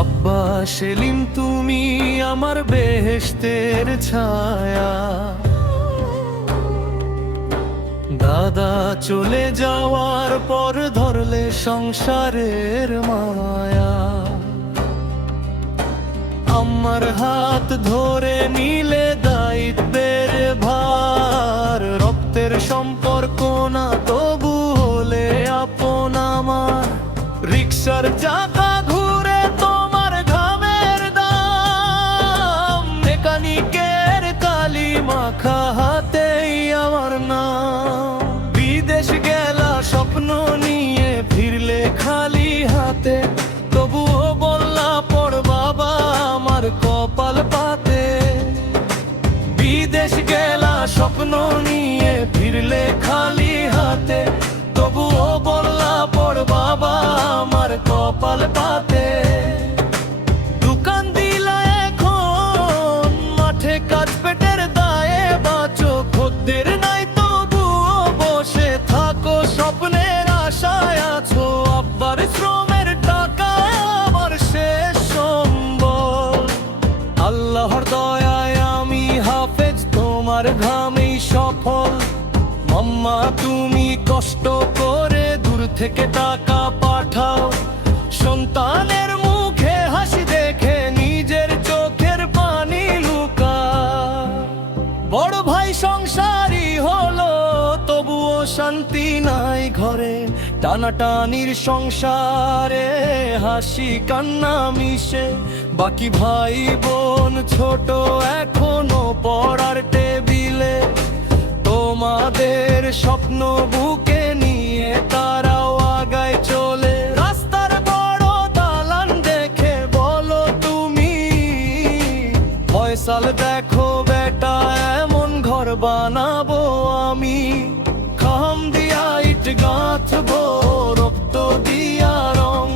আব্বা সেলিম তুমি আমার বেহেশতের ছায়া, দাদা চলে যাওয়ার পর ধরলে সংসারের মায়া। আমার হাত ধরে নিলে দায়িত্বের ভার, রক্তের সম্পর্ক না তবু হলে আপন আমার। রিক্সার চাকা ঘুরে তোমার ঘামের দাম, মেকানিকের কালি মাখা হাতেই আমার নাম। বিদেশ গেলা স্বপ্ন নিয়ে ফিরলে খালি হাতে, তবুও বললা পড় বাবা আমার কপাল পাতে। বিদেশ গেলা স্বপ্ন নিয়ে ফিরলে খালি হাতে, তবুও বললা পড় বাবা আমার কপাল পাতে। দোকান দিলা এখন মাঠে কাজ পেটের দায়ে বাঁচো, খদ্দের নাই তবুও বসে থাকো স্বপ্নের আশায় আছো। আব্বার শ্রমের টাকা আমার শেষ সম্বল, আল্লাহর দয়ায় আমি হাফেজ তোমার ঘামেই সফল। মাম্মা তুমি কষ্ট করে দূর থেকে টাকা পাঠাও, সন্তানের মুখে হাসি দেখে নিজের চোখের পানি লুকাও। বড় ভাই সংসারী হলো তবুও শান্তি নাই ঘরে, টানাটানির সংসারে হাসি কান্না মিশে। বাকি ভাই বোন ছোট এখনো পড়ার টেবিলে, তোমাদের স্বপ্ন বুকে নিয়ে তারাও আগায় চলে। রাস্তার বড় দালান দেখে বলো তুমি, ফয়সাল দেখো বেটা এমন ঘর বানাবো আমি। খাম দিয়া ইট গাঁথবো, রক্ত দিয়া রং,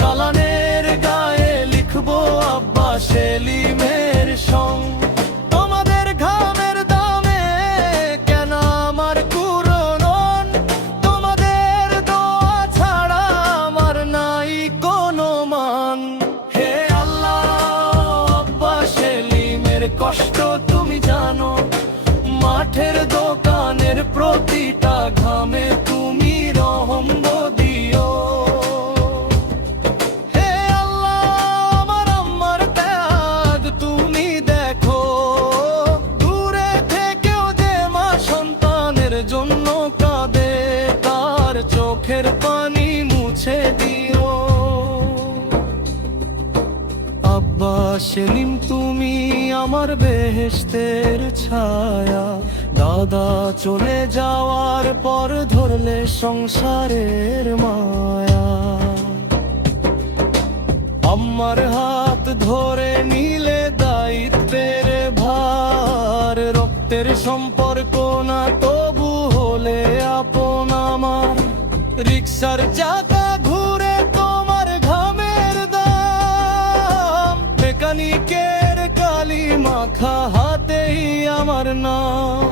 দালানের গায়ে লিখবো আব্বা সেলিমের সং। তোমাদের ঘামের দামে কেন আমার কুরনন, তোমাদের দোয়া ছাড়া আমার নাই কোনো মান। হে আল্লাহ আব্বা সেলিমের কষ্ট তুমি জানো, মাঠের দোকানের প্রতিটা ঘামে তুমি রহম দিও। হে আল্লাহ আমার আম্মার ত্যাগ তুমি দেখো, দূরে থেকেও যে মা সন্তানের জন্য কাঁদে, তার চোখের পানি মুছে দিও। আব্বা সেলিম তুমি আমার বেহেশতের ছায়া, দাদা চলে যাওয়ার পর ধরলে সংসারের মায়া। আমার হাত ধরে নিলে দায়িত্বের ভার, রক্তের সম্পর্ক না তবু হলে আপন আমার। রিক্সার চাকা ঘুরে তোমার ঘামের দাম, মেকানিকের কালি মাখা হাতেই আমার নাম।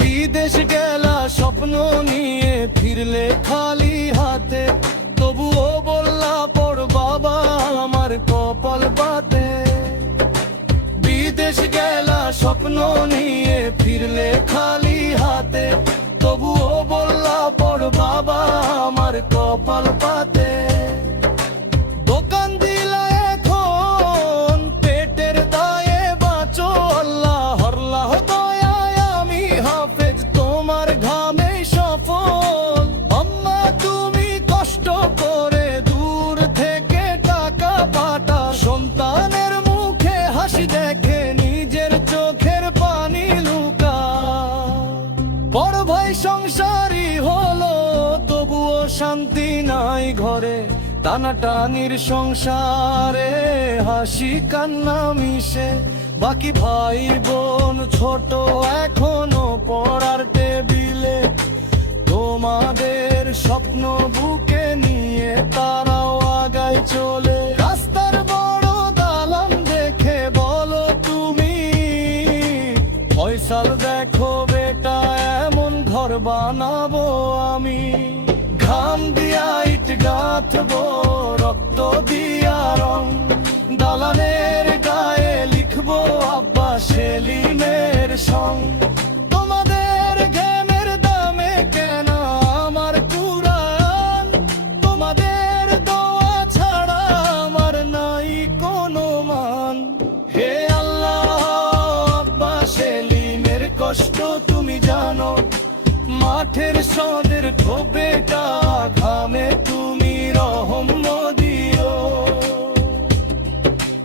বিদেশ গেলা স্বপ্ন নিয়ে ফিরলে খালি হাতে, তবুও বললা পড় বাবা আমার কপাল পাতে। বিদেশ গেলা স্বপ্ন নিয়ে ফিরলে খালি হাতে, তবুও বললা পড় বাবা আমার কপাল পাতে। দোকান দিলা এখন পেটের দায়ে বাঁচো, আল্লাহর দয়ায় আমি হাফেজ তোমার ঘামেই সফল। আম্মা তুমি কষ্ট করে দূর থেকে টাকা পাঠা, সন্তানের মুখে হাসি দেখে নিজের চোখের পানি লুকা। বড় ভাই সংসারী হলো তবুও শান্তি নাই ঘরে, টানাটানির সংসারে হাসি কান্না মিশে। বাকি ভাই বোন ছোট এখনো পড়ার টেবিলে, তোমাদের স্বপ্ন বুকে নিয়ে তারাও আগায় গাঁথবো রক্ত দিয়া রং, দালানের গায়ে লিখবো আব্বা সেলিমের সং। তোমাদের ঘেমের দামে কেন আমার কুরআন, তোমাদের দোয়া ছাড়া আমার নাই কোনো মান। হে আল্লাহ, আব্বা সেলিমের কষ্ট তুমি জানো, মাঠের সদের ঠোপেটা ঘামে তুমি রহম দিও।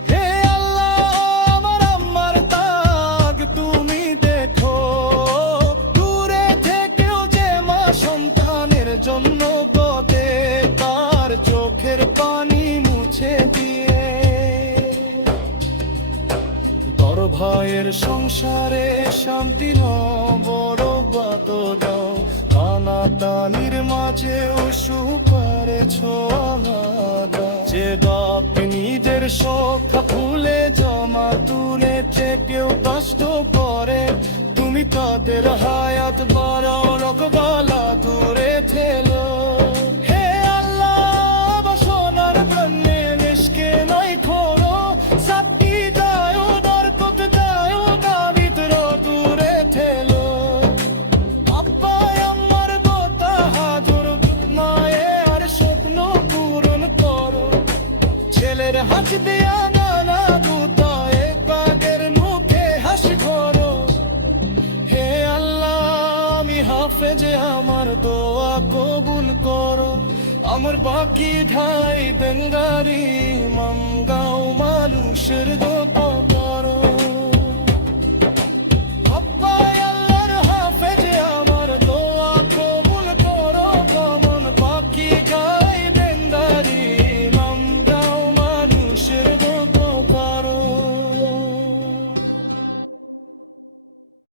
হে আল্লাহ, আমার আম্মার তাগ তুমি দেখো, দূরে থেকেও যে মা সন্তানের জন্য কদে, তার চোখের পানি মুছে দিয়ে। তোর ভাইয়ের সংসারে শান্তি ন বড় বাত দাও, টানা টানির মাঝেও সুপারেছ আলাদা। যে বাপ নিজের শখ ফুলে জমা তুলে থেকেও কষ্ট করে, তুমি তাদের হায়াত বাড়াও রকবালা দূরে ঠেলো। হে আল্লাহ, বাসনার প্রাণে নিষ্কে নাই খোরো, সাথী দায় দরকত দায় কাবিতর দূরে ঠেলো। আব্বা আমার বোতা হাজুর মায়ে আর স্বপ্ন পূরণ করো, ছেলের হাত দিয়া নানা দুতায় পাগের মুখে হাসি করো। হে আল্লাহ, আমি হাফেজে আমার দোয়া কবুল করো, আমার বাকি ঢাই বেঙ্গারি মামগাঁও মানুষের দোয়া